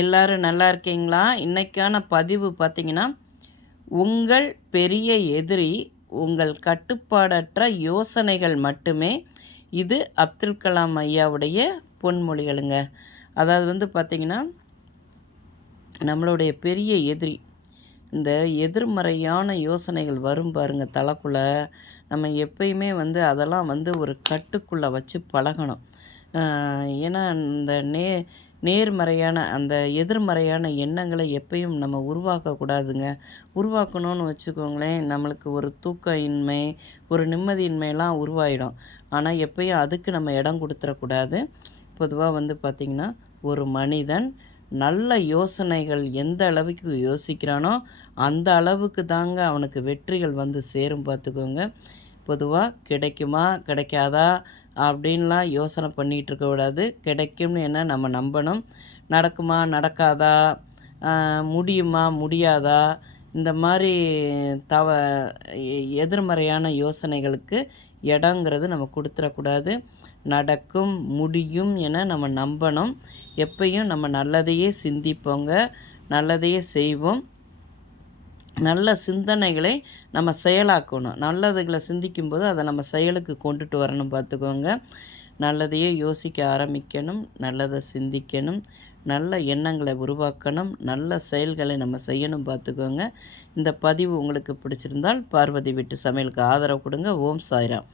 எல்லாரும் நல்லா இருக்கீங்களா? இன்னைக்கான பதிவு பார்த்தீங்கன்னா, உங்கள் பெரிய எதிரி உங்கள் கட்டுப்பாடற்ற யோசனைகள் மட்டுமே. இது அப்துல் கலாம் ஐயாவுடைய பொன்மொழிகளுங்க. அதாவது வந்து பார்த்தீங்கன்னா, நம்மளுடைய பெரிய எதிரி இந்த எதிர்மறையான யோசனைகள் வரும் பாருங்க தலைக்குள்ள. நம்ம எப்பயுமே வந்து அதெல்லாம் வந்து ஒரு கட்டுக்குள்ளே வச்சு பழகணும். ஏன்னா இந்த நேர்மறையான அந்த எதிர்மறையான எண்ணங்களை எப்பயும் நம்ம உருவாக்கக்கூடாதுங்க. உருவாக்கணும்னு வச்சுக்கோங்களேன், நம்மளுக்கு ஒரு தூக்க இன்மை, ஒரு நிம்மதியின்மையெல்லாம் உருவாயிடும். ஆனால் எப்பயும் அதுக்கு நம்ம இடம் கொடுத்துறக்கூடாது. பொதுவாக வந்து பார்த்திங்கன்னா, ஒரு மனிதன் நல்ல யோசனைகள் எந்த அளவுக்கு யோசிக்கிறானோ அந்த அளவுக்கு தாங்க அவனுக்கு வெற்றிகள் வந்து சேரும் பார்த்துக்கோங்க. பொதுவாக கிடைக்குமா கிடைக்காதா அப்படின்லாம் யோசனை பண்ணிகிட்டு இருக்கக்கூடாது. கிடைக்கும்னு என்ன நம்ம நம்பணும். நடக்குமா நடக்காதா, முடியுமா முடியாதா, இந்த மாதிரி தவ எதிர்மறையான யோசனைகளுக்கு இடங்கிறது நம்ம கொடுத்துடக்கூடாது. நடக்கும் முடியும் என நம்ம நம்பணும். எப்பயும் நம்ம நல்லதையே சிந்திப்போங்க, நல்லதையே செய்வோம். நல்ல சிந்தனைகளை நம்ம செயலாக்கணும். நல்லதுகளை சிந்திக்கும்போது அதை நம்ம செயலுக்கு கொண்டுட்டு வரணும் பார்த்துக்கோங்க. நல்லதையே யோசிக்க ஆரம்பிக்கணும், நல்லதை சிந்திக்கணும், நல்ல எண்ணங்களை உருவாக்கணும், நல்ல செயல்களை நம்ம செய்யணும் பார்த்துக்கோங்க. இந்த பதிவு உங்களுக்கு பிடிச்சிருந்தால் பார்வதி வீட்டு சமையலுக்கு ஆதரவு கொடுங்க. ஓம் சாய்ராம்.